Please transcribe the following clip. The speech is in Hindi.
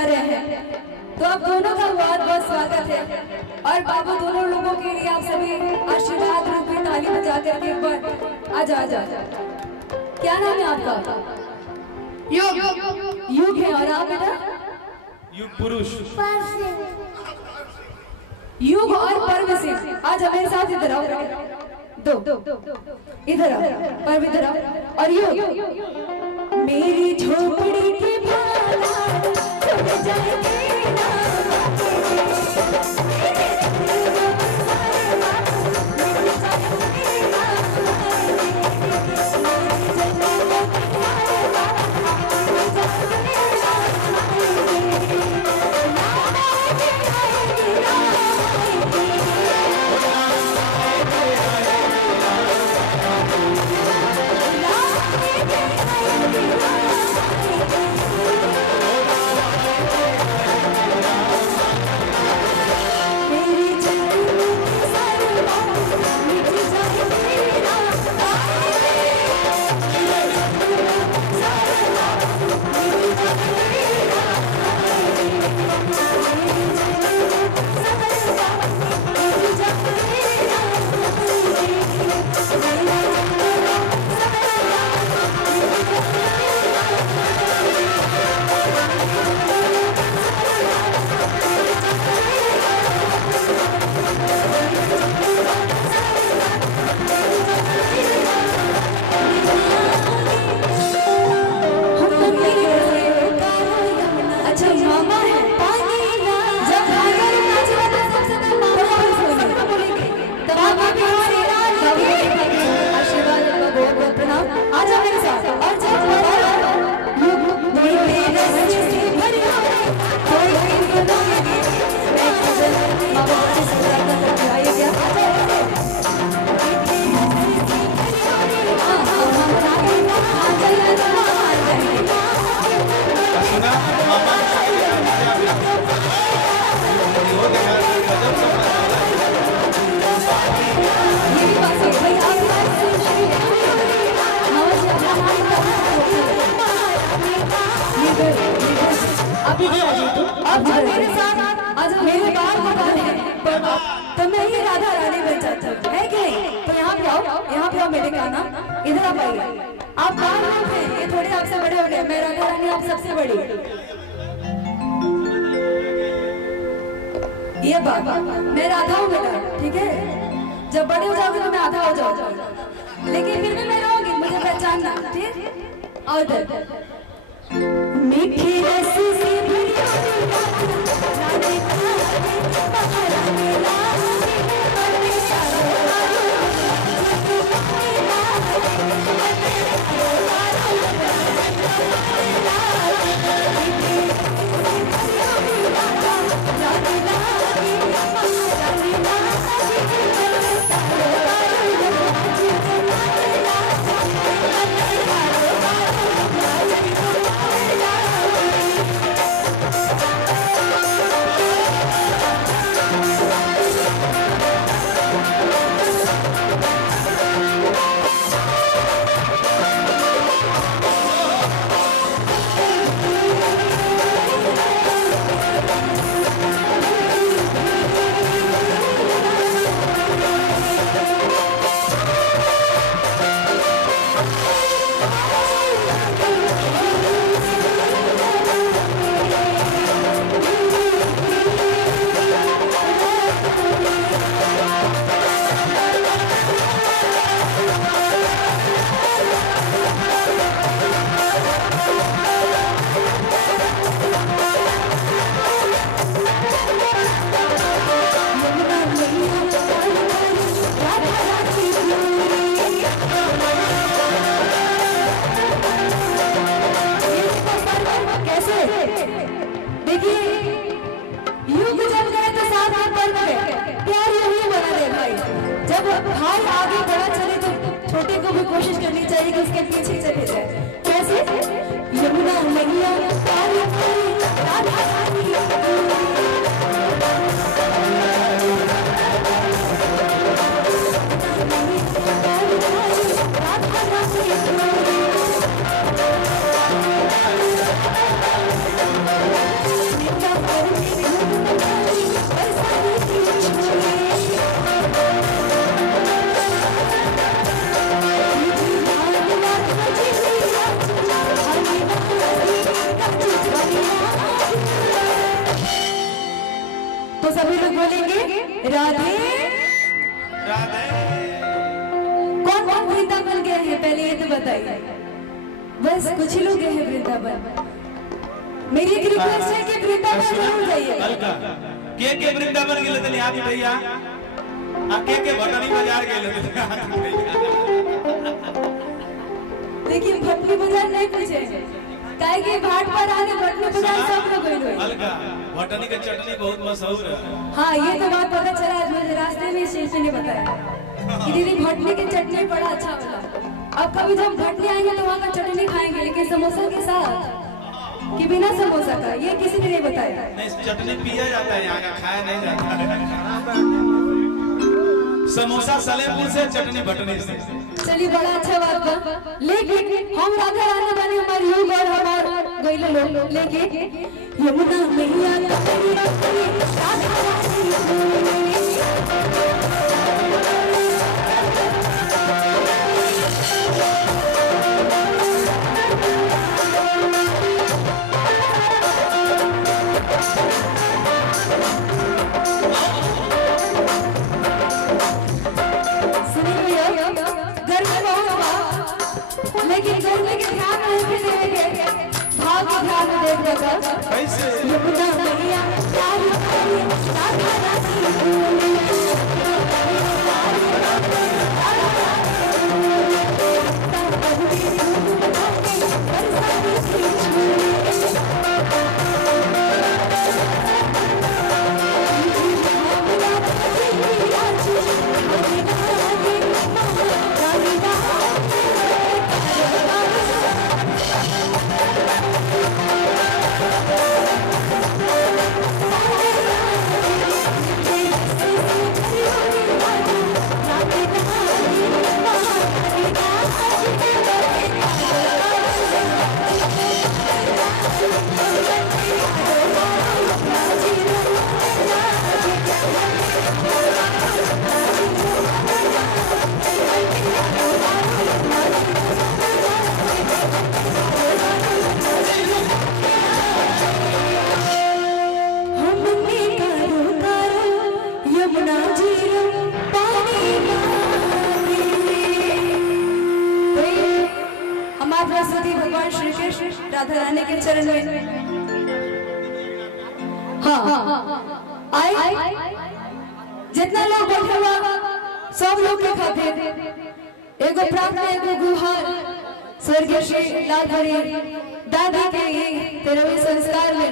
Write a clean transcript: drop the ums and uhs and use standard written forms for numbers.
जा रहे हैं, तो आप दोनों का बहुत बहुत स्वागत है। और बाबू दोनों लोगों के लिए आप सभी आशीर्वाद रूपी ताली बजा करके एक बार आजा आजा। क्या नाम है आपका? युग। युग है। और आप बेटा? युग पुरुष। युग और पर्व से आज मेरे साथ इधर आओ। दो इधर आओ, पर्व इधर आओ। और युग मेरी झोपड़ी की भाला छूट जाएगी ना। अब मेरे साथ आज मेरे बाल कटाने हैं, तो मैं ही राधा रानी बन जाती हूँ, है कि नहीं? तो यहाँ पे आओ मेरे काना, इधर आप आइए। आप बाल लोग हैं, ये थोड़े आपसे बड़े हो गए, मैं राधा रानी आप सबसे बड़ी। ये बाबा मैं राधा हूँ बेटा, ठीक है? जब बड़े हो जाओगे तो मैं आधा हो जाऊंगा, लेकिन फिर भी मैं रहूंगी, मुझे पहचानना, ठीक? और मीठी रस से भाई आगे बढ़ा चले तो छोटे को भी कोशिश करनी चाहिए कि उसके पीछे चले जाए। कैसे? यमुना मैया सारी राधा रानी राधा रानी वृंदावन। मेरी एक रिक्वेस्ट है कि वृंदावन जरूर जाइए। अलका के वृंदावन गेले तनी हाथ उठैया आ के भटनी बाजार गेले तनी हाथ उठैया। लेकिन भटनी बाजार नहीं पूछे काहे कि घाट पर आने भटनी बाजार सब लोग गए। अलका भटनी की चटनी बहुत मशहूर है। हाँ ये तो बात पता चला आज मुझे रास्ते में शिल्पी ने बताया कि दीदी भटनी की चटनी बड़ा अच्छा बना। अब कभी जब भटनी आएंगे तो वहाँ का चटनी खाएंगे लेकिन समोसा के साथ कि बिना समोसा का, ये किसी ने नहीं बताया। नहीं चटनी पिया जाता है यहाँ का, खाया नहीं जाता। समोसा सलेमपुर से, चटनी भटनी से। चलिए बड़ा अच्छा बात बा। लेकिन हम राधा रानी बने हमारे युग और हमार गईले लोग लेकिन यमुना मैया राधा रानी लेकिन गर्मी के ध्यान नहीं भी देंगे, भाव के ध्यान में देंगे। कैसे? यमुना मैया राधा रानी भगवान श्री कृष्ण राधा रानी के चरण में। हाँ आए जितना लोग बैठे हुआ सब लोग के खातिर एगो प्रार्थना एगो गुहार स्वर्गीय श्री लाल दादी के तेरहवें संस्कार में